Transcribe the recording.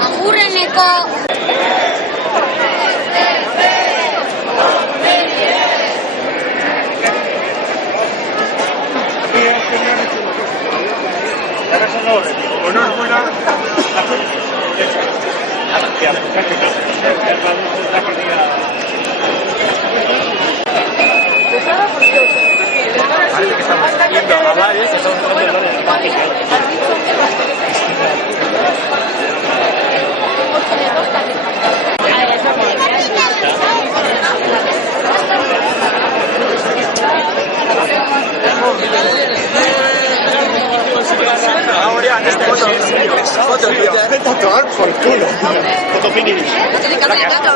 Agurreneko o no es buena. Parece que estamos yendo a hablar, que estamos hablando de la práctica. Foto Twitter. Vete a tomar por culo. Foto finish. Tiene que hacer caca,